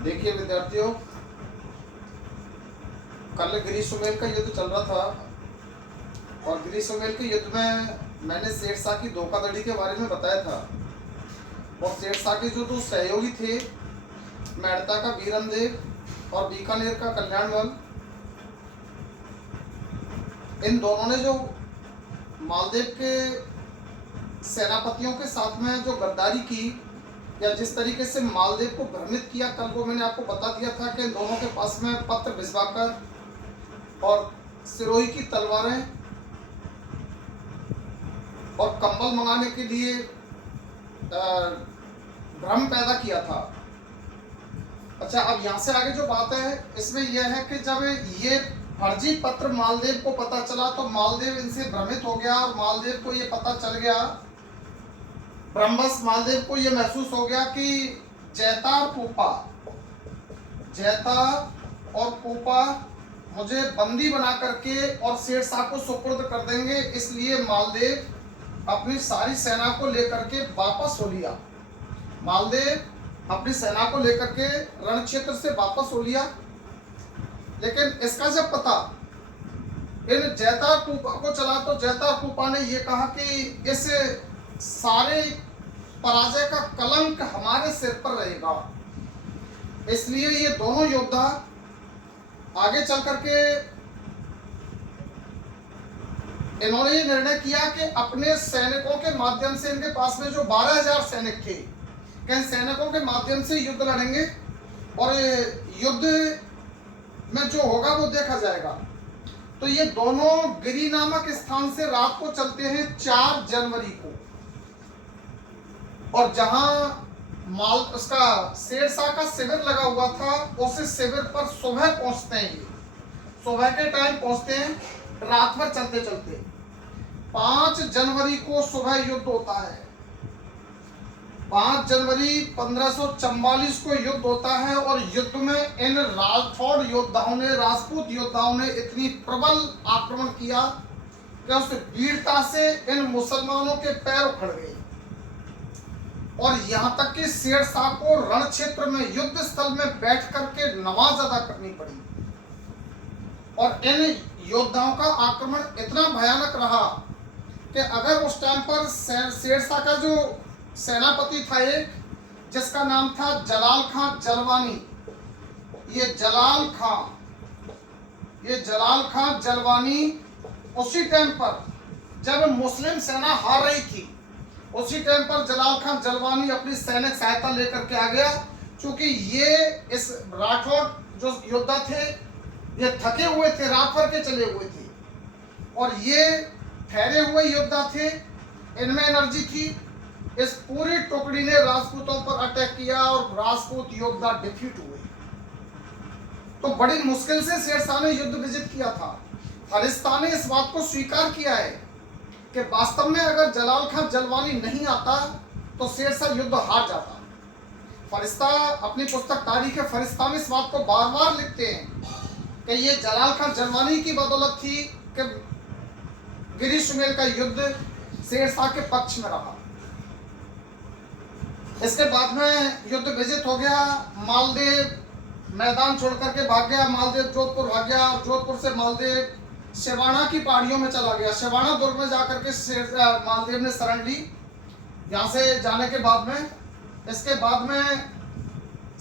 देखिए विद्यार्थियों, कल गिरीश का युद्ध चल रहा था और गिरीश के युद्ध में मैंने शेरशाह की धोखाधड़ी के बारे में बताया था। और शेरशाह के जो दो सहयोगी थे, मेड़ता का बीरमदेव और बीकानेर का कल्याणमल, इन दोनों ने जो मालदेव के सेनापतियों के साथ में जो गद्दारी की या जिस तरीके से मालदेव को भ्रमित किया, कल वो मैंने आपको बता दिया था कि इन दोनों के पास में पत्र भिजवाकर और सिरोही की तलवारें और कंबल मंगाने के लिए भ्रम पैदा किया था। अच्छा, अब यहाँ से आगे जो बात है इसमें यह है कि जब ये फर्जी पत्र मालदेव को पता चला तो मालदेव इनसे भ्रमित हो गया और मालदेव को ये पता चल गया, ब्रह्मस मालदेव को ये महसूस हो गया कि जैता और पूपा मुझे बंदी बना करके और शेरशाह को सुपुर्द कर देंगे। इसलिए मालदेव अपनी सारी सेना को लेकर के वापस हो लिया। मालदेव अपनी सेना को लेकर के रण क्षेत्र से वापस हो लिया। लेकिन इसका जब पता इन जैता पूपा को चला तो जैता पूपा ने ये कहा कि इस सारे पराजय का कलंक हमारे सिर पर रहेगा। इसलिए ये दोनों योद्धा आगे चल करके इन्होंने ये निर्णय किया कि अपने सैनिकों के माध्यम से, इनके पास में जो 12,000 सैनिक थे, इन सैनिकों के माध्यम से युद्ध लड़ेंगे और युद्ध में जो होगा वो देखा जाएगा। तो ये दोनों गिरी नामक स्थान से रात को चलते हैं 4 जनवरी को, और जहां उसका शेरशाह का शिविर लगा हुआ था उस शिविर पर सुबह पहुंचते हैं। ये सुबह के टाइम पहुंचते हैं, रात भर चलते चलते 5 जनवरी को सुबह युद्ध होता है। 5 जनवरी 1544 को युद्ध होता है और युद्ध में इन राठौड़ योद्धाओं ने, राजपूत योद्धाओं ने इतनी प्रबल आक्रमण किया कि उस वीरता से इन मुसलमानों के पैर उखड़ गए और यहाँ तक कि शेरशाह को रण क्षेत्र में, युद्ध स्थल में बैठ करके नमाज अदा करनी पड़ी। और इन योद्धाओं का आक्रमण इतना भयानक रहा कि अगर उस टाइम पर शेरशाह का जो सेनापति था एक, जिसका नाम था जलाल खां जलवानी, ये जलाल खां जलवानी उसी टाइम पर जब मुस्लिम सेना हार रही थी, उसी टाइम पर जलाल खां जलवानी अपनी सैनिक सहायता लेकर के आ गया। क्योंकि ये इस राठौड़ जो योद्धा थे ये थके हुए थे, रात भर के चले हुए थे और ये ठहरे हुए योद्धा थे, इनमें एनर्जी थी। इस पूरी टुकड़ी ने राजपूतों पर अटैक किया और राजपूत योद्धा डिफीट हुए। तो बड़ी मुश्किल से शेरशाह ने युद्ध विजित किया था। फरिश्ता ने इस बात को स्वीकार किया है कि वास्तव में अगर जलाल खां जलवानी नहीं आता तो शेरशाह युद्ध हार जाता। फरिश्ता अपनी पुस्तक तारीख फरिश्ता में इस बात को बार बार लिखते हैं कि ये जलाल खां जलवानी की बदौलत थी कि गिरी का युद्ध शेरशाह के पक्ष में रहा। इसके बाद में युद्ध विजित हो गया। मालदेव मैदान छोड़ करके भाग गया, मालदेव जोधपुर भाग गया, जोधपुर से मालदेव शिवाना की पहाड़ियों में चला गया। शिवाना दुर्ग में जाकर के मालदेव ने शरण ली। यहाँ से जाने के बाद में, इसके बाद में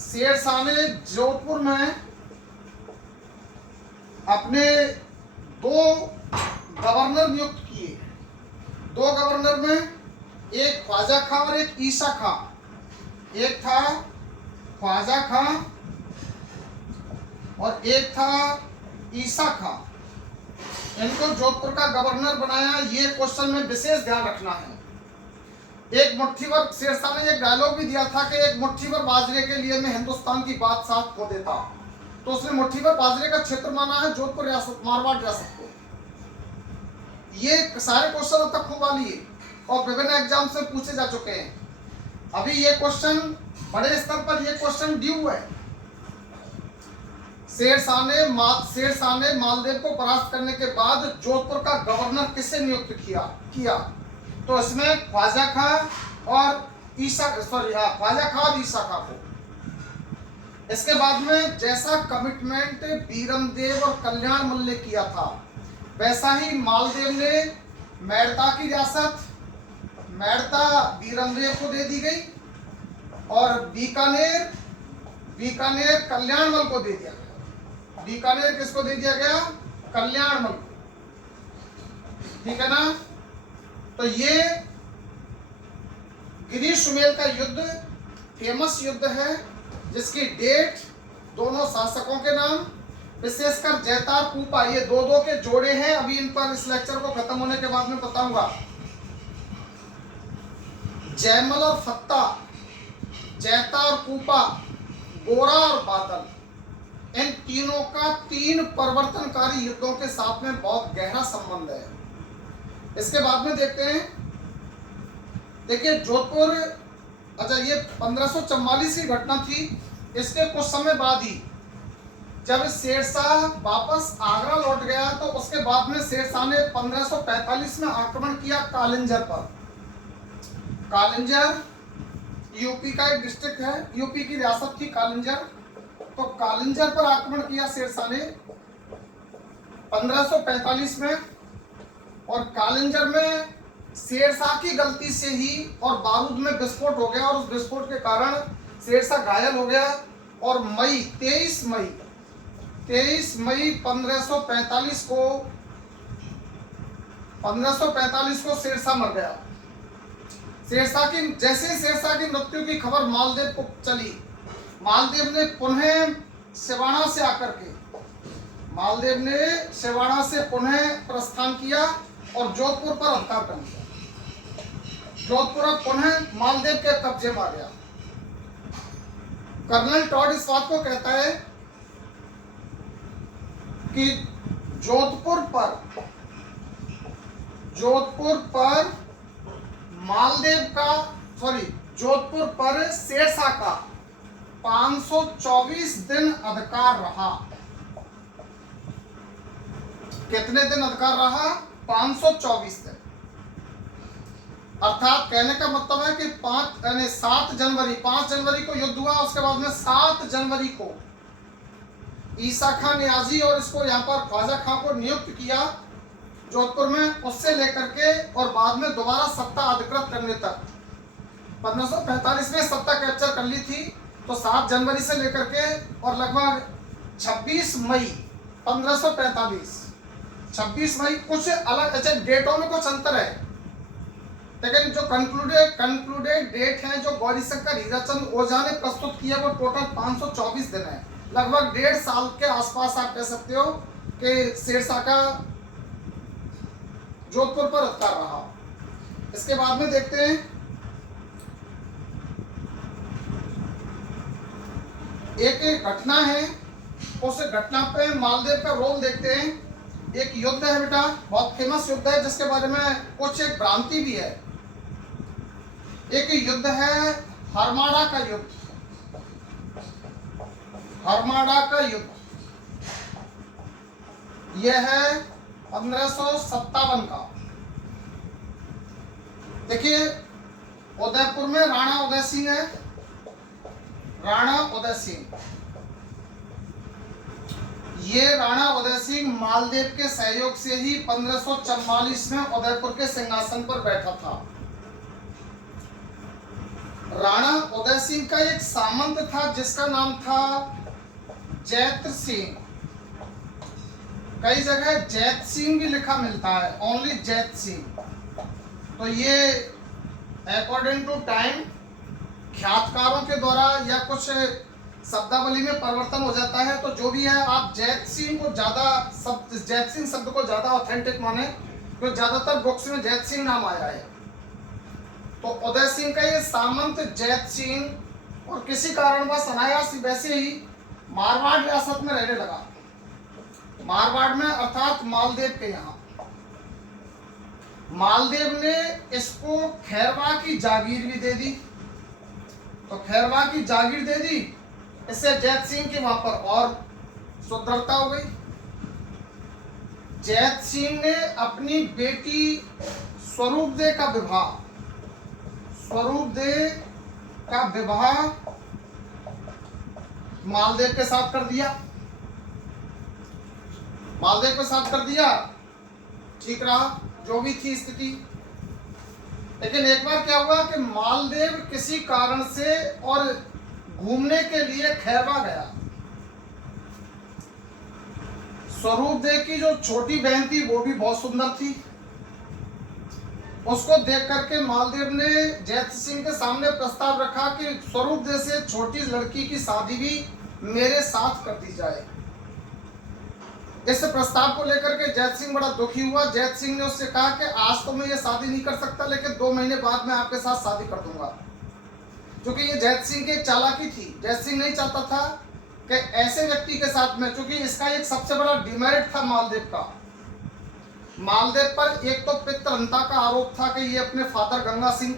शेरशाह ने जोधपुर में अपने 2 गवर्नर नियुक्त किए। 2 गवर्नर में एक ख्वाजा खां और एक ईसा खां। एक था ख्वाजा खां और एक था ईसा खां। इनको जोधपुर का गवर्नर बनाया। ये क्वेश्चन में विशेष ध्यान रखना है। एक मुट्ठी भर, शेरशाह ने एक डायलॉग भी दिया था कि एक मुट्ठी भर बाजरे के लिए मैं हिंदुस्तान की बात साथ खो देता। तो उसने मुट्ठी भर बाजरे का क्षेत्र माना है जोधपुर रियासत, मारवाड़ रियासत को। ये सारे क्वेश्चन अब तक खुलवा लिए और विभिन्न एग्जाम से पूछे जा चुके हैं। अभी ये क्वेश्चन बड़े स्तर पर ये क्वेश्चन ड्यू है। शेरशाह ने मालदेव को परास्त करने के बाद जोधपुर का गवर्नर किसे नियुक्त किया? तो इसमें ख्वाजा खां और ईसा खां को। इसके बाद में जैसा कमिटमेंट बीरमदेव और कल्याणमल ने किया था, वैसा ही मालदेव ने मेड़ता की रियासत मेड़ता बीरमदेव को दे दी गई और बीकानेर कल्याणमल को दे दिया गया। बीकानेर किसको दे दिया गया? कल्याणमल को। ठीक है ना? तो ये गिरी सुमेल का युद्ध फेमस युद्ध है, जिसकी डेट दोनों शासकों के नाम, विशेषकर जैतार कूपा, ये दो के जोड़े हैं। अभी इन पर इस लेक्चर को खत्म होने के बाद में बताऊंगा। जयमल और फत्ता, जैतार कूपा, गोरा और बादल, इन तीनों का 3 परिवर्तनकारी युद्धों के साथ में बहुत गहरा संबंध है। इसके बाद में देखते हैं, देखिए जोधपुर, अच्छा ये 1544 की घटना थी। इसके कुछ समय बाद ही जब शेरशाह वापस आगरा लौट गया, तो उसके बाद में शेरशाह ने 1545 में आक्रमण किया कालिंजर पर। कालिंजर यूपी का एक डिस्ट्रिक्ट है, यूपी की रियासत थी कालिंजर। तो कालिंजर पर आक्रमण किया शेरशाह ने 1545 में, और कालिंजर में शेरशाह की गलती से ही और बारूद में विस्फोट हो गया, और उस विस्फोट के कारण शेरशाह घायल हो गया। और 23 मई 1545 को शेरशाह मर गया। शेरशाह की मृत्यु की खबर मालदेव को चली, मालदेव ने पुनः सिवाड़ा से पुनः प्रस्थान किया और जोधपुर पर अधिकार कर लिया। जोधपुर अब पुनः मालदेव के कब्जे में आ गया। कर्नल टॉड इस बात को कहता है कि जोधपुर पर शेरशाह का 524 दिन अधिकार रहा। कितने दिन अधिकार रहा? 524 दिन। अर्थात कहने का मतलब है कि 5 जनवरी को युद्ध हुआ। उसके बाद में 7 जनवरी को ईसा खान नियाजी और इसको यहाँ पर ख्वाजा खां को नियुक्त किया जोधपुर में, उससे लेकर के और बाद में दोबारा सत्ता अधिकृत करने तक। 1545 में सत्ता कैप्चर कर ली थी, तो 7 जनवरी से लेकर के और लगभग 26 मई 1545, 26 मई, कुछ अलग अच्छा डेटों में कुछ अंतर है, लेकिन जो कंक्लूडेड डेट है जो गौरीशंकर हीराचंद ओझा ने प्रस्तुत किया वो टोटल 524 दिन है। लगभग 1.5 साल के आसपास आप कह सकते हो कि शेरशाह का जोधपुर पर अधिकार रहा। इसके बाद में देखते हैं एक घटना है, उस घटना पे मालदेव का रोल देखते हैं। एक युद्ध है बेटा, बहुत फेमस युद्ध है, जिसके बारे में कुछ एक भ्रांति भी है। एक युद्ध है हरमाड़ा का युद्ध। यह है 1557 का। देखिए उदयपुर में राणा उदय सिंह है, ये राणा उदय सिंह मालदेव के सहयोग से ही 1544 में उदयपुर के सिंहासन पर बैठा था। राणा उदय सिंह का एक सामंत था जिसका नाम था जैत्र सिंह। कई जगह जैत सिंह भी लिखा मिलता है, ओनली जैत सिंह। तो ये अकॉर्डिंग टू टाइम ख्यातकारों के द्वारा या कुछ शब्दावली में परिवर्तन हो जाता है। तो जो भी है, आप जैत सिंह शब्द को ज्यादा ऑथेंटिक माने, तो ज्यादातर बुक्स में जैत सिंह नाम आया है। तो उदय सिंह का ये सामंत जैत सिंह और किसी कारणवश अनायास वैसे ही मारवाड़ रियासत में रहने लगा। मारवाड़ में अर्थात मालदेव के यहाँ। मालदेव ने इसको खैरवा की जागीर भी दे दी। तो खैरवा की जागीर दे दी, इससे जैत सिंह की वहां पर और सुदृढ़ता हो गई। जैत सिंह ने अपनी बेटी स्वरूपदेव का विवाह मालदेव के साथ कर दिया, मालदेव के साथ कर दिया, ठीक रहा जो भी थी स्थिति। लेकिन एक बार क्या हुआ कि मालदेव किसी कारण से और घूमने के लिए खैरवा गया। स्वरूपदेव की जो छोटी बहन थी वो भी बहुत सुंदर थी। उसको देख करके मालदेव ने जैत सिंह के सामने प्रस्ताव रखा कि स्वरूपदेव से छोटी लड़की की शादी भी मेरे साथ कर दी जाए। इस प्रस्ताव को लेकर के जैत सिंह बड़ा दुखी हुआ। जैत सिंह ने उससे कहा कि आज तो मैं ये शादी नहीं कर सकता, लेकिन 2 महीने बाद मैं आपके साथ शादी कर दूंगा। क्योंकि ये जैत सिंह की चालाकी थी। जैत सिंह नहीं चाहता था कि ऐसे व्यक्ति के साथ में, क्योंकि इसका एक सबसे बड़ा डिमेरिट था मालदेव का। मालदेव पर एक तो पितृहंता का आरोप था कि ये अपने फादर गंगा सिंह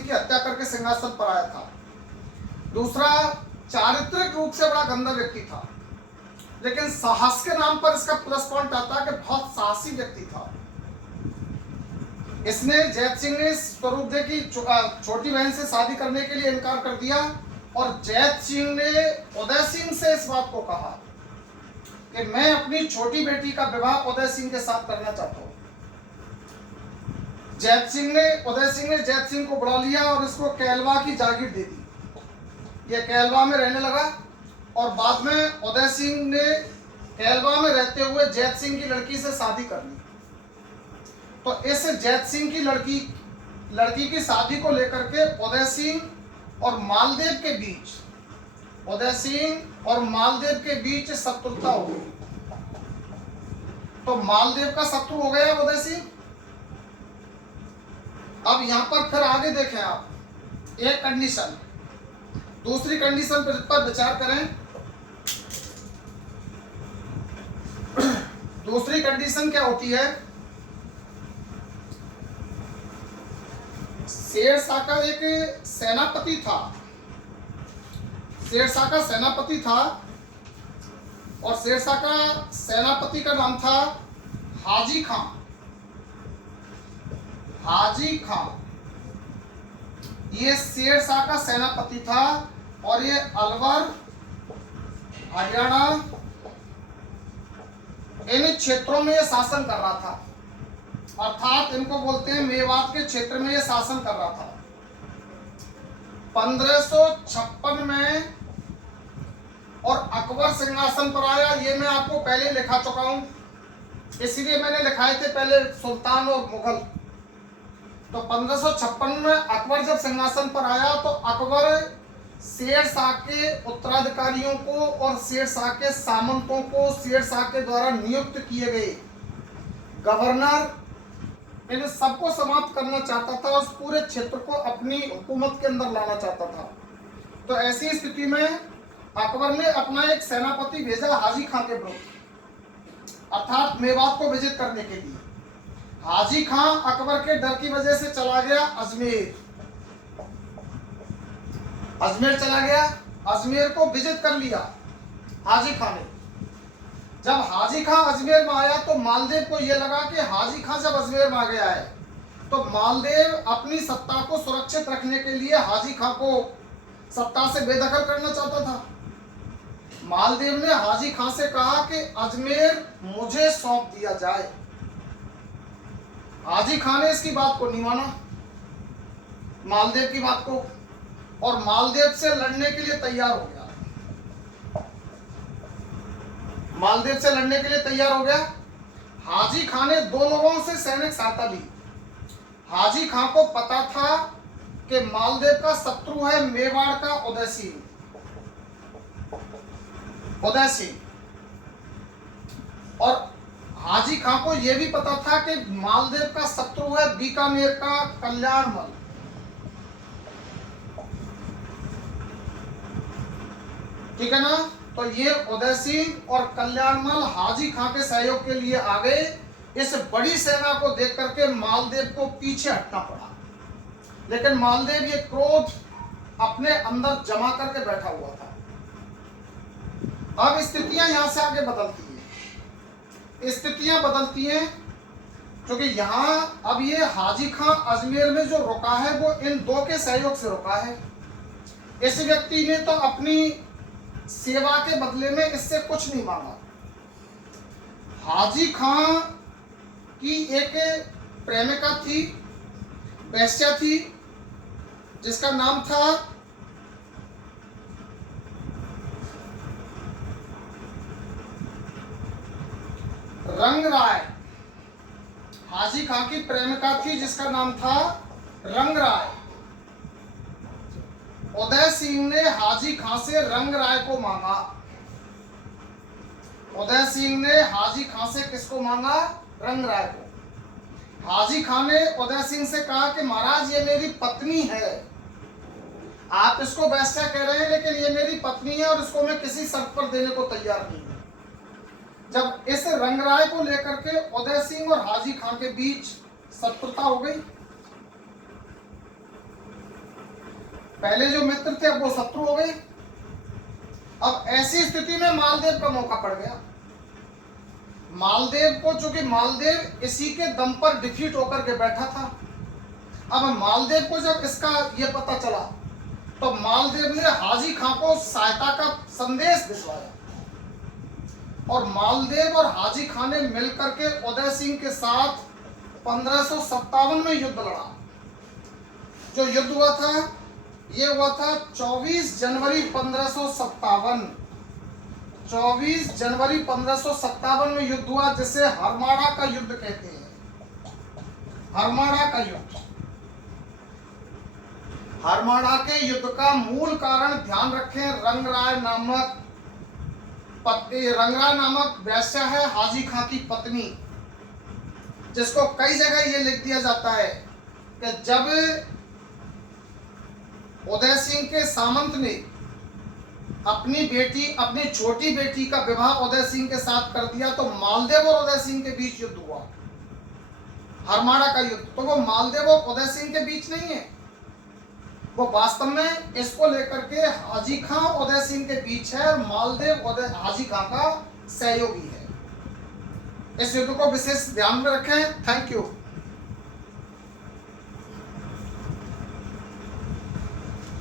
की हत्या करके सिंहासन पर आया था। दूसरा, चारित्रिक रूप से बड़ा गंदा व्यक्ति था, लेकिन साहस के नाम पर इसका प्लस पॉइंट आता है कि बहुत साहसी व्यक्ति था। इसने जैत सिंह ने स्वरूपदेव की छोटी बहन से शादी करने के लिए इनकार कर दिया और जैत सिंह ने उदय सिंह से इस बात को कहा कि मैं अपनी छोटी बेटी का विवाह उदय सिंह के साथ करना चाहता हूं। उदय सिंह ने जैत सिंह को बुला लिया और इसको कैलवा की जागीर दे दी। यह कैलवा में रहने लगा और बाद में उदय सिंह ने कैलवा में रहते हुए जैत सिंह की लड़की से शादी कर ली। तो इस जैत सिंह की लड़की की शादी को लेकर के उदय सिंह और मालदेव के बीच शत्रुता हो गई। तो मालदेव का शत्रु हो गया उदय सिंह। अब यहां पर फिर आगे देखें आप, एक कंडीशन, दूसरी कंडीशन पर विचार करें। दूसरी कंडीशन क्या होती है? शेरशाह का एक सेनापति था। शेरशाह का सेनापति था और शेरशाह का सेनापति का नाम था हाजी खां। हाजी खां ये शेरशाह का सेनापति था और ये अलवर, हरियाणा इन क्षेत्रों में ये शासन कर रहा था। अर्थात इनको बोलते हैं मेवात के क्षेत्र में ये शासन कर रहा था। 1556 में और अकबर सिंहासन पर आया। ये मैं आपको पहले लिखा चुका हूं, इसलिए मैंने लिखाए थे पहले सुल्तान और मुगल। तो 1556 में अकबर जब सिंहासन पर आया तो अकबर शेरशाह के उत्तराधिकारियों को और शेरशाह के सामंतों को शेरशाह के द्वारा नियुक्त किए गए गवर्नर इन सबको समाप्त करना चाहता था, उस पूरे क्षेत्र को अपनी हुकूमत के अंदर लाना चाहता था। तो ऐसी स्थिति में अकबर ने अपना एक सेनापति भेजा हाजी खां के विरुद्ध, अर्थात मेवात को विजित करने के लिए। हाजी खां अकबर के डर की वजह से चला गया अजमेर। अजमेर चला गया, अजमेर को विजिट कर लिया हाजी खां ने। जब हाजी खां अजमेर में आया तो मालदेव को यह लगा कि हाजी खां जब अजमेर में आ गया है तो मालदेव अपनी सत्ता को सुरक्षित रखने के लिए हाजी खां को सत्ता से बेदखल करना चाहता था। मालदेव ने हाजी खां से कहा कि अजमेर मुझे सौंप दिया जाए। हाजी खां ने इसकी बात को नहीं माना, मालदेव की बात को, और मालदेव से लड़ने के लिए तैयार हो गया। मालदेव से लड़ने के लिए तैयार हो गया। हाजी खां ने 2 लोगों से सैनिक सहायता ली। हाजी खां को पता था कि मालदेव का शत्रु है मेवाड़ का उदय सिंह। और हाजी खां को यह भी पता था कि मालदेव का शत्रु है बीकानेर का कल्याणमल। ठीक है ना? तो ये उदय सिंह और कल्याणमल हाजी खां के सहयोग के लिए आ गए। इस बड़ी सेना को देख करके मालदेव को पीछे हटना पड़ा, लेकिन मालदेव ये क्रोध अपने अंदर जमा करके बैठा हुआ था। अब स्थितियां यहां से आगे बदलती हैं, क्योंकि यहां अब ये हाजी खां अजमेर में जो रुका है वो इन 2 के सहयोग से रुका है। इस व्यक्ति ने तो अपनी सेवा के बदले में इससे कुछ नहीं मांगा। हाजी खां की एक प्रेमिका थी, वेश्या थी, जिसका नाम था रंगराय। हाजी खां की प्रेमिका थी जिसका नाम था रंगराय। उदय सिंह ने हाजी खां से रंगराय को मांगा। उदय सिंह ने हाजी खां से किसको मांगा? रंगराय को। हाजी खां ने उदय सिंह से कहा कि महाराज ये मेरी पत्नी है, आप इसको वैश्या कह रहे हैं लेकिन ये मेरी पत्नी है और इसको मैं किसी शर्त पर देने को तैयार नहीं हूं। जब इस रंगराय को लेकर के उदय सिंह और हाजी खां के बीच शत्रुता हो गई, पहले जो मित्र थे अब वो शत्रु हो गए। अब ऐसी स्थिति में मालदेव का मौका पड़ गया। मालदेव को, चूंकि मालदेव इसी के दम पर डिफीट होकर के बैठा था, अब मालदेव को जब इसका ये पता चला तो मालदेव ने हाजी खां को सहायता का संदेश भिजवाया और मालदेव और हाजी खां ने मिलकर के उदय सिंह के साथ 1557 में युद्ध लड़ा। जो युद्ध हुआ था ये हुआ था 24 जनवरी 1557। 24 जनवरी 1557 में युद्ध हुआ, जिसे हरमाड़ा का युद्ध कहते हैं। हरमाड़ा का युद्ध। हरमाड़ा के युद्ध का मूल कारण ध्यान रखें, रंगराय नामक वैश्या है, हाजी खां की पत्नी, जिसको कई जगह ये लिख दिया जाता है कि जब उदय सिंह के सामंत ने अपनी छोटी बेटी का विवाह उदय सिंह के साथ कर दिया तो मालदेव और उदय सिंह के बीच युद्ध हुआ, हरमाड़ा का युद्ध। तो वो मालदेव और उदय सिंह के बीच नहीं है, वो वास्तव में इसको लेकर के हाजी खां उदय सिंह के बीच है। मालदेव हाजी खां का सहयोगी है। इस युद्ध को विशेष ध्यान में रखें। Thank you.